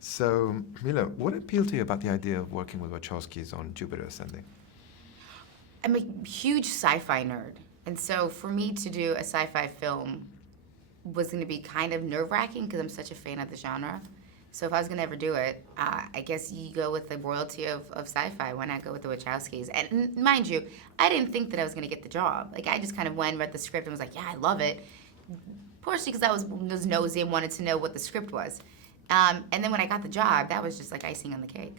So, Mila, what appealed to you about the idea of working with Wachowskis on Jupiter Ascending? I'm a huge sci-fi nerd, and so for me to do a sci-fi film was going to be kind of nerve-wracking because I'm such a fan of the genre. So if I was going to ever do it, I guess you go with the royalty of sci-fi. Why not go with the Wachowskis? And mind you, I didn't think that I was going to get the job. Like, I just kind of went, read the script, and was like, yeah, I love it. Partially because I was nosy and wanted to know what the script was. And then when I got the job, that was just like icing on the cake.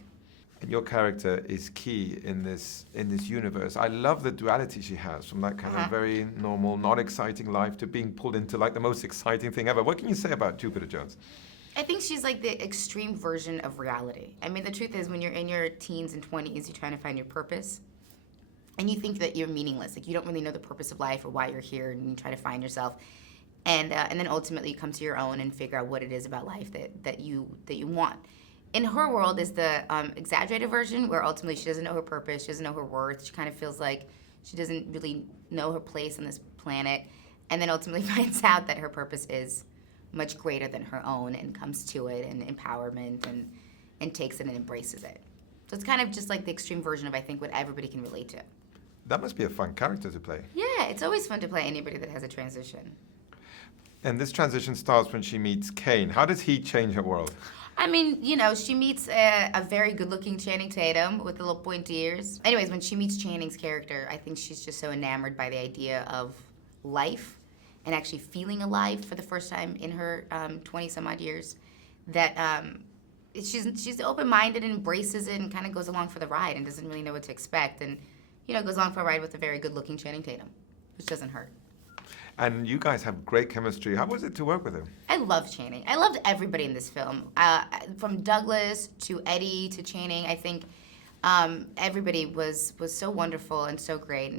And your character is key in this universe. I love the duality she has, from that kind of very normal, not exciting life to being pulled into like the most exciting thing ever. What can you say about Jupiter Jones? I think she's like the extreme version of reality. I mean, the truth is, when you're in your teens and 20s, you're trying to find your purpose. And you think that you're meaningless. Like, you don't really know the purpose of life or why you're here, and you try to find yourself. And then ultimately you come to your own and figure out what it is about life that you want. In her world is the exaggerated version, where ultimately she doesn't know her purpose, she doesn't know her worth. She kind of feels like she doesn't really know her place on this planet, and then ultimately finds out that her purpose is much greater than her own, and comes to it, and empowerment, and takes it and embraces it. So it's kind of just like the extreme version of, I think, what everybody can relate to. That must be a fun character to play. Yeah, it's always fun to play anybody that has a transition. And this transition starts when she meets Caine. How does he change her world? I mean, you know, she meets a very good-looking Channing Tatum with the little pointy ears. Anyways, when she meets Channing's character, I think she's just so enamored by the idea of life and actually feeling alive for the first time in her 20-some-odd years, that she's open-minded and embraces it and kind of goes along for the ride and doesn't really know what to expect, and, you know, goes along for a ride with a very good-looking Channing Tatum, which doesn't hurt. And you guys have great chemistry. How was it to work with him? I love Channing. I loved everybody in this film, from Douglas to Eddie to Channing. I think everybody was so wonderful and so great.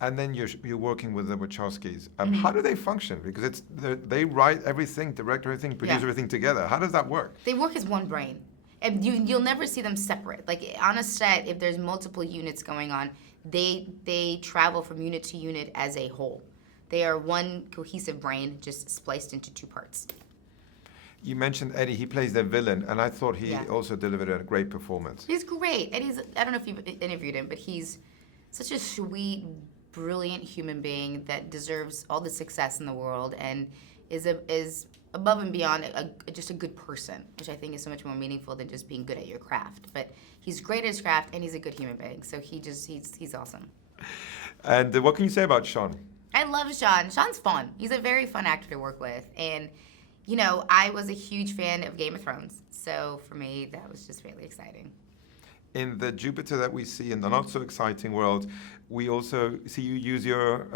And then you're working with the Wachowskis. How do they function? Because they write everything, direct everything, produce everything together. How does that work? They work as one brain. And you'll never see them separate. Like, on a set, if there's multiple units going on, they travel from unit to unit as a whole. They are one cohesive brain, just spliced into two parts. You mentioned Eddie. He plays the villain, and I thought he also delivered a great performance. He's great. Eddie's, I don't know if you've interviewed him, but he's such a sweet, brilliant human being that deserves all the success in the world, and is above and beyond just a good person, which I think is so much more meaningful than just being good at your craft. But he's great at his craft, and he's a good human being. So he's awesome. And what can you say about Sean? I love Sean. Sean's fun. He's a very fun actor to work with. And, you know, I was a huge fan of Game of Thrones. So for me, that was just really exciting. In the Jupiter that we see in the not-so-exciting world, we also see you use your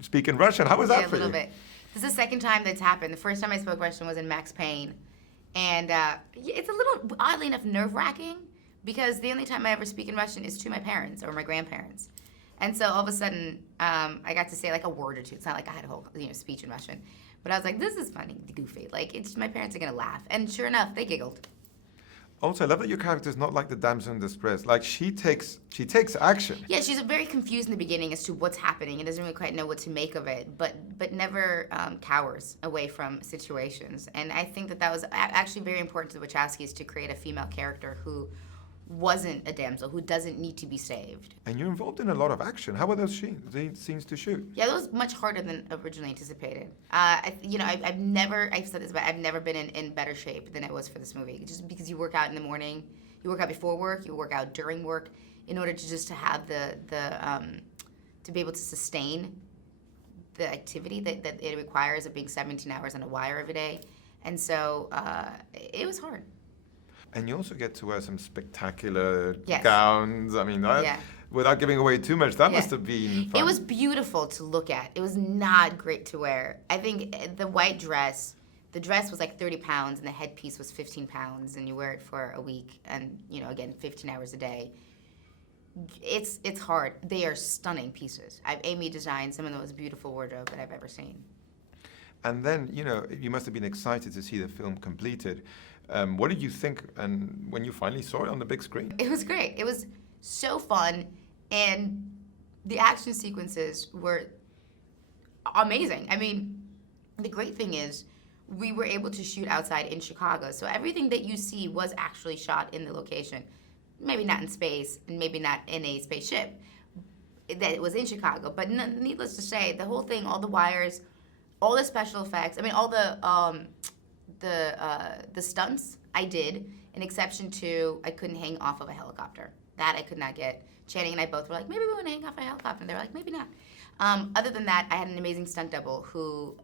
speak in Russian. How was that for you? Yeah, a little bit. This is the second time that's happened. The first time I spoke Russian was in Max Payne. And it's a little, oddly enough, nerve-wracking, because the only time I ever speak in Russian is to my parents or my grandparents. And so all of a sudden, I got to say like a word or two. It's not like I had a whole speech in Russian. But I was like, this is funny, goofy. Like, my parents are going to laugh. And sure enough, they giggled. Also, I love that your character is not like the damsel in distress. Like, she takes action. Yeah, she's very confused in the beginning as to what's happening and doesn't really quite know what to make of it, but never cowers away from situations. And I think that was actually very important to the Wachowskis, to create a female character who wasn't a damsel, who doesn't need to be saved. And you're involved in a lot of action. How were those scenes to shoot? Yeah, that was much harder than originally anticipated. I've said this, but I've never been in better shape than I was for this movie. Just because you work out in the morning, you work out before work, you work out during work, in order to have to be able to sustain the activity that it requires of being 17 hours on a wire every day. And so it was hard. And you also get to wear some spectacular gowns. I mean, Yeah. without giving away too much, that must have been fun. It was beautiful to look at. It was not great to wear. I think the white dress, the dress was like 30 pounds and the headpiece was 15 pounds, and you wear it for a week and, again, 15 hours a day. It's hard. They are stunning pieces. Amy designed some of the most beautiful wardrobe that I've ever seen. And then, you must have been excited to see the film completed. What did you think when you finally saw it on the big screen? It was great. It was so fun, and the action sequences were amazing. I mean, the great thing is, we were able to shoot outside in Chicago. So everything that you see was actually shot in the location. Maybe not in space, and maybe not in a spaceship. That it was in Chicago. But needless to say, the whole thing, all the wires, all the special effects, I mean, all the stunts I did, an exception to I couldn't hang off of a helicopter. That I could not get. Channing and I both were like, maybe we want to hang off a helicopter. And they were like, maybe not. Other than that, I had an amazing stunt double who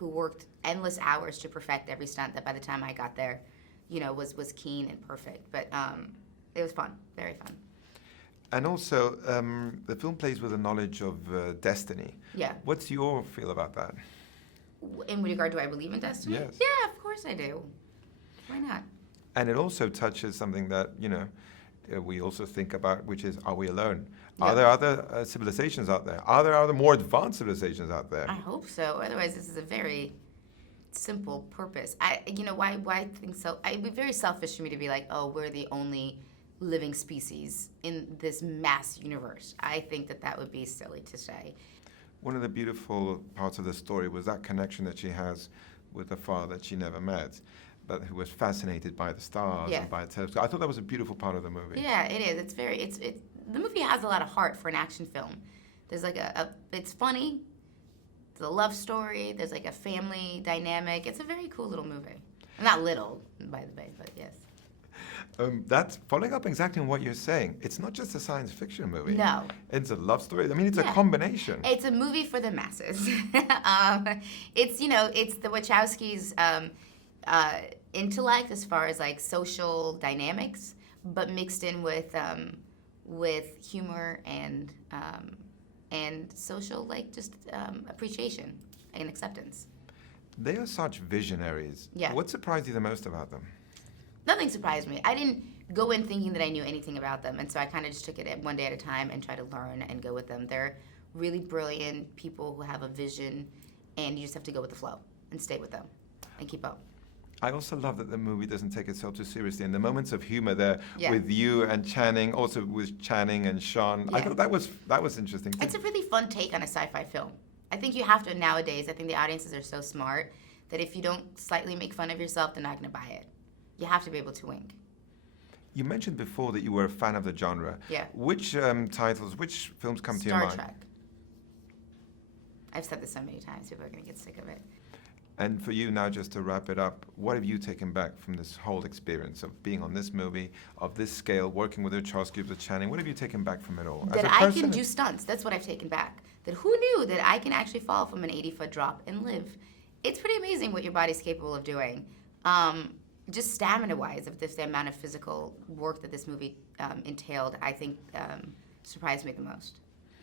worked endless hours to perfect every stunt that by the time I got there, was keen and perfect. But it was fun, very fun. And also, the film plays with a knowledge of destiny. Yeah. What's your feel about that? In regard to I believe in destiny? Yes. Yeah, of course I do. Why not? And it also touches something that, we also think about, which is, are we alone? Yeah. Are there other civilizations out there? Are there other more advanced civilizations out there? I hope so. Otherwise, this is a very simple purpose. Why think so? It'd be very selfish for me to be like, oh, we're the only living species in this mass universe. I think that would be silly to say. One of the beautiful parts of the story was that connection that she has with a father that she never met, but who was fascinated by the stars and by the telescope. I thought that was a beautiful part of the movie. Yeah, it is. The movie has a lot of heart for an action film. There's like it's funny. It's a love story. There's like a family dynamic. It's a very cool little movie. Not little, by the way, but yes. That's following up exactly on what you're saying. It's not just a science fiction movie. No. It's a love story. I mean, it's a combination. It's a movie for the masses. It's the Wachowskis' intellect as far as like social dynamics, but mixed in with humor and social appreciation and acceptance. They are such visionaries. Yeah. What surprised you the most about them? Nothing surprised me. I didn't go in thinking that I knew anything about them, and so I kind of just took it one day at a time and try to learn and go with them. They're really brilliant people who have a vision, and you just have to go with the flow and stay with them and keep up. I also love that the movie doesn't take itself too seriously, and the moments of humor there with you and Channing, also with Channing and Sean. Yeah. I thought that was interesting too. It's a really fun take on a sci-fi film. I think you have to nowadays. I think the audiences are so smart that if you don't slightly make fun of yourself, they're not going to buy it. You have to be able to wink. You mentioned before that you were a fan of the genre. Yeah. Which which films come to your mind? Star Trek. I've said this so many times, people are going to get sick of it. And for you now, just to wrap it up, what have you taken back from this whole experience of being on this movie, of this scale, working with Wachowski, with Channing? What have you taken back from it all? That I can do stunts. That's what I've taken back. That who knew that I can actually fall from an 80-foot drop and live? It's pretty amazing what your body's capable of doing. Just stamina-wise, of the amount of physical work that this movie entailed, I think surprised me the most.